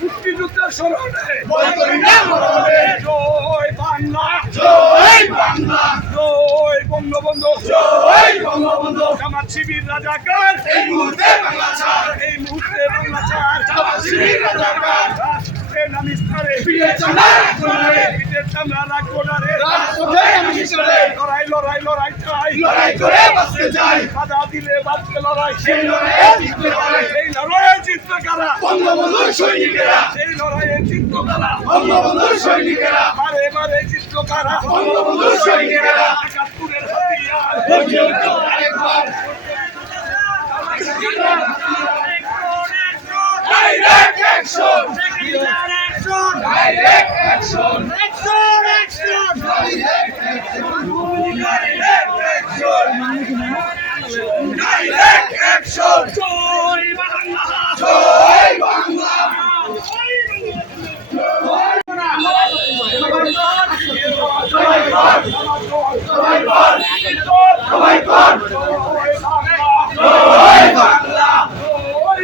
মুক্তিযুদ্ধের স্মরণে জয় বাংলা, জয় বাংলা, জয় বঙ্গবন্ধু, জয় বঙ্গবন্ধু। জামাত শিবির রাজাকার এই মুহূর্তে বাংলা ছাড়, এই মুহূর্তে বাংলা ছাড়। জামাত শিবির রাজাকার রাষ্ট্রের নামে স্তরে পিঠের চামড়া রাখবো না রে, পিঠের চামড়া রাখবো না রে। রাজপথে আমি স্তরে লড়াই লড়াই লড়াই চাই, লড়াই করে বাঁচতে চাই। বাধা দিলে বাঁচতে লড়াই, সেই লড়াইয়ে জিততে লড়াই, সেই লড়াইয়ে জিততে কারা? বঙ্গবন্ধুর সৈনিকেরা। সেই লড়াইয়ে জিততে কারা? বঙ্গবন্ধুর সৈনিকেরা। বারে বারে জিততে কারা? বঙ্গবন্ধুর সৈনিকেরা। ৭১-এর হাতিয়ার আরেকবার Direct action! Direct action! Direct action! Direct action! Direct action! Joy Bangla! Joy Bangla!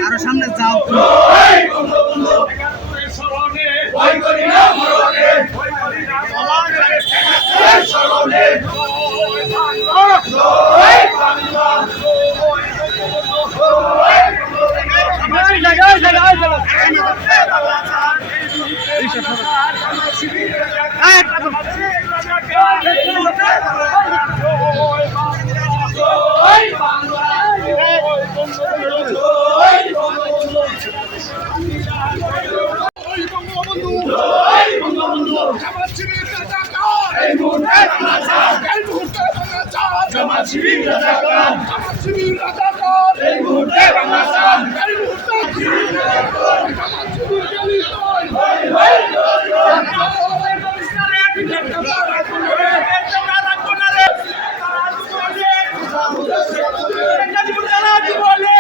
আরো সামনে যাও। জামাত শিবির রাজাকার, জামাত শিবির রাজাকার এই মুহূর্তে বাংলা ছাড়, এই মুহূর্তে জামাত শিবির গলি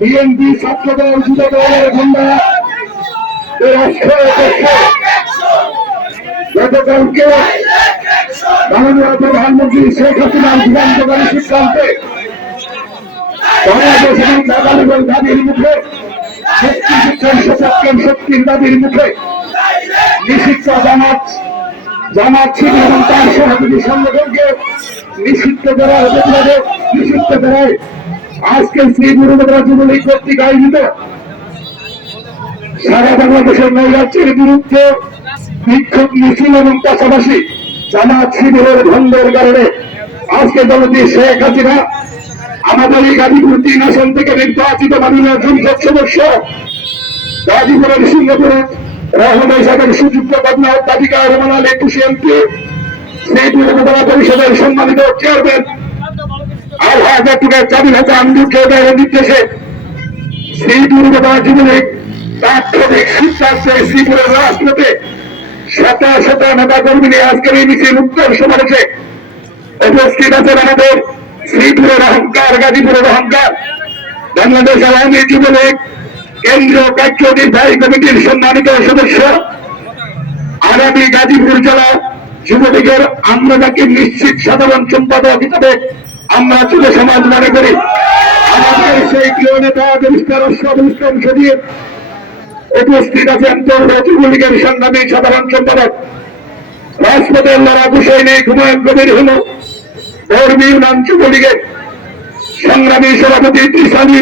বিএনপি ছাত্রদল যুবদলের গুন্ডা গতকালকে মাননীয় প্রধানমন্ত্রী শেখ হাসিনার যুগান্তকারী সিদ্ধান্তে বাংলাদেশ এবং নাগালেন্ডের দাবির মুখে শক্তি শিক্ষার সশক্তের শক্তির দাবির মুখে নিষিদ্ধ জামাত শিবির এবং তার সহযোগী সংগঠনকে নিষিদ্ধ করা হবে, নিষিদ্ধ করায় আজকে শ্রীপুর যুবলীগ কর্তৃক আয়োজিত সারা বাংলাদেশের নৈরাজ্যের বিরুদ্ধে বিক্ষোভ মিছিল এবং পাশাপাশি জামাত শিবিরের ভঙ্গের কারণে আজকে দলটি শেখ হাসিনা আমাদের এই গাজীপুর ৩ আসন থেকে নির্বাচিত মাননীয় সংসদ সদস্য গাজীপুরের সিংহপুরে রহমান সাহেবের সুযোগ্য কন্যা অধ্যাপিকা রমনাল ২১ এমপি শ্রীপুর উপজেলা পরিষদের সম্মানিত চেয়ারম্যান আলহাজ অ্যাডভোকেট জামিল হাসান চৌধুরীর নির্দেশে শ্রীপুর উপজেলা যুবলীগ তাৎক্ষণিক সিদ্ধান্তে শ্রীপুরের রাজপথে শত শত নেতা কর্মী নিয়ে আজকের এই মিছিল উত্তর সমাবেশে উপস্থিত আছেন আমাদের শ্রীপুরের অহংকার, গাজীপুরের অহংকার, বাংলাদেশ আওয়ামী যুবলীগ কেন্দ্রীয় কার্যনির্বাহী কমিটির সম্মানিত সদস্য, আগামী গাজীপুর জেলা যুবলীগের আমরা তাকে নিশ্চিত সাধারণ সম্পাদক হিসাবে আমরা যুব সমাজ মনে করি। আমাদের সেই প্রিয় নেতা ব্যারিস্টার আশরাফুল ইসলাম শরীফ উপস্থিত আছেন যুবলীগের সংগ্রামী সাধারণ সম্পাদক, রাজপথের লড়া হুসেইনি হুমায়ুন কবির হল ধর্মী ইউনিয়ন যুবলীগের সংগ্রামী সভাপতি ত্রিশালী,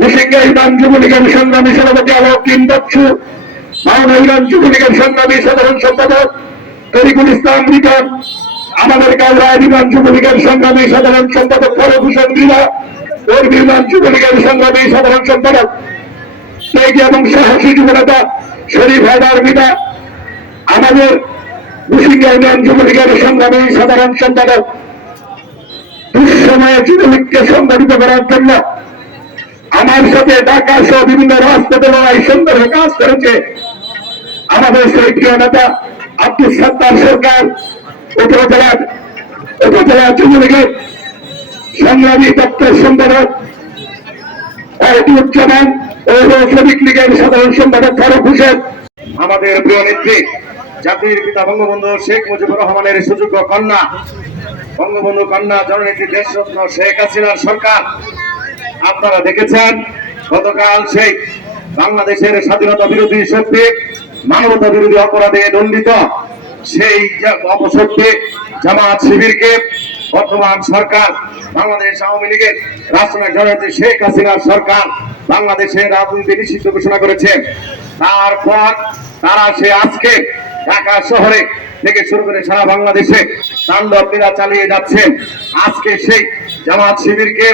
মুসিঙ্গা ইউনিয়ন যুবলীগের সংগ্রামী সভাপতি আলোকিন বাচ্চু, মাওনা ইউনিয়ন যুবলীগের সংগ্রামী সাধারণ সম্পাদক তরিকুল ইসলাম রিটন, আমাদের কাউরায় বিমান যুবলীগের সংগ্রামী সাধারণ সম্পাদক ফরভূষণ মীরা, ওর বিমান যুবলীগের সংগ্রামী সাধারণ সম্পাদক ত্যাগী এবং সাহসী যুবনেতা শরীফ হায়দার মীরা, আমাদের মুসিঙ্গা ইউনিয়ন যুবলীগের সংগ্রামী সাধারণ সম্পাদক দুঃসময়ে যুবলীগকে সংগঠিত করার জন্য আমার সাথে ঢাকা সহ বিভিন্ন রাজপথে লড়াই সুন্দর কাজ করেছে আমাদের সেই প্রিয় নেতা আব্দুল সত্তার সরকার, উপজেলা যুবলীগের সংগ্রামী দপ্তর সম্পাদক উজ্জামান ও শ্রমিক লীগের সাধারণ সম্পাদক ফারুক হোসেন, আমাদের প্রিয় নেত্রী জাতির পিতা বঙ্গবন্ধু শেখ মুজিবুর রহমানের সুযোগ্য কন্যা, বঙ্গবন্ধু কন্যা জননেত্রী দেশরত্ন শেখ হাসিনার সরকার। আপনারা দেখেছেন গতকাল সেই বাংলাদেশের স্বাধীনতা বিরোধী শক্তি, মানবতা বিরোধী অপরাধে দণ্ডিত সেই অপশক্তি জামাত শিবিরকে বর্তমান সরকার, বাংলাদেশ আওয়ামী লীগের রাষ্ট্রনায়ক জননেত্রী শেখ হাসিনার সরকার বাংলাদেশের রাজনীতি নিষিদ্ধ ঘোষণা করেছে। তারপর তারা সে আজকে ঢাকা শহরে থেকে শুরু করে সারা বাংলাদেশে তাণ্ডব লীলা চালিয়ে যাচ্ছেন। আজকে সেই জামাত শিবিরকে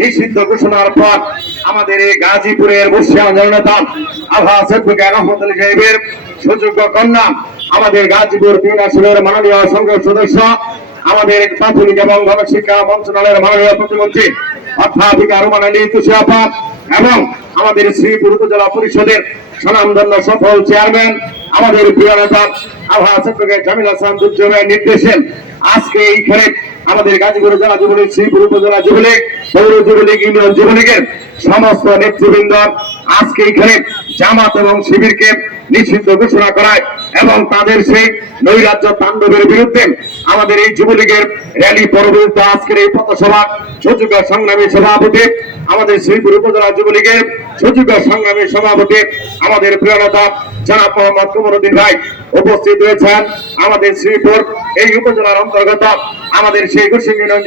নিষিদ্ধ ঘোষণার পর আমাদের এই গাজীপুরের বর্ষিয়ান জননেতা আলহাজ আব্দুল রহমত আলী সাহেবের সুযোগ্য কন্যা, আমাদের গাজীপুর 3 আসনের মাননীয় সংসদ সদস্য, আমাদের প্রাথমিক এবং গণশিক্ষা মন্ত্রণালয়ের মাননীয় প্রতিমন্ত্রী অধ্যাপিকা রুমানা আলী তুষাপা এবং আমাদের শ্রীপুর উপজেলা পরিষদের স্বনামধন্য সফল চেয়ারম্যান আমাদের প্রিয় নেতা আলহাজ জামিল হাসান দুর্জয়ের নির্দেশে আজকে এইখানে আমাদের গাজীপুর জেলা যুবলীগ, শ্রীপুর উপজেলা যুবলীগ, পৌর যুবলীগ, ইউনিয়ন যুবলীগের সমস্ত নেতৃবৃন্দ আজকে এখানে জামাত এবং শিবিরকে নিষিদ্ধ ঘোষণা করায় এবং তাদের সেই নৈরাজ্য তাণ্ডবের বিরুদ্ধে আমাদের এই যুবলীগের র্যালি পরবর্তী আজকের এই পথসভার সুযোগ্য সংগ্রামী সভাপতি, আমাদের শ্রীপুর উপজেলা যুবলীগের সুযোগ্য সংগ্রামী সভাপতি আমাদের প্রিয় নেতা জনাব মোহাম্মদ কমরুদ্দিন ভাই উপস্থিত রয়েছেন। আমাদের শ্রীপুর এই উপজেলার অন্তর্গত আমাদের সেই গুরসিং ইউনিয়ন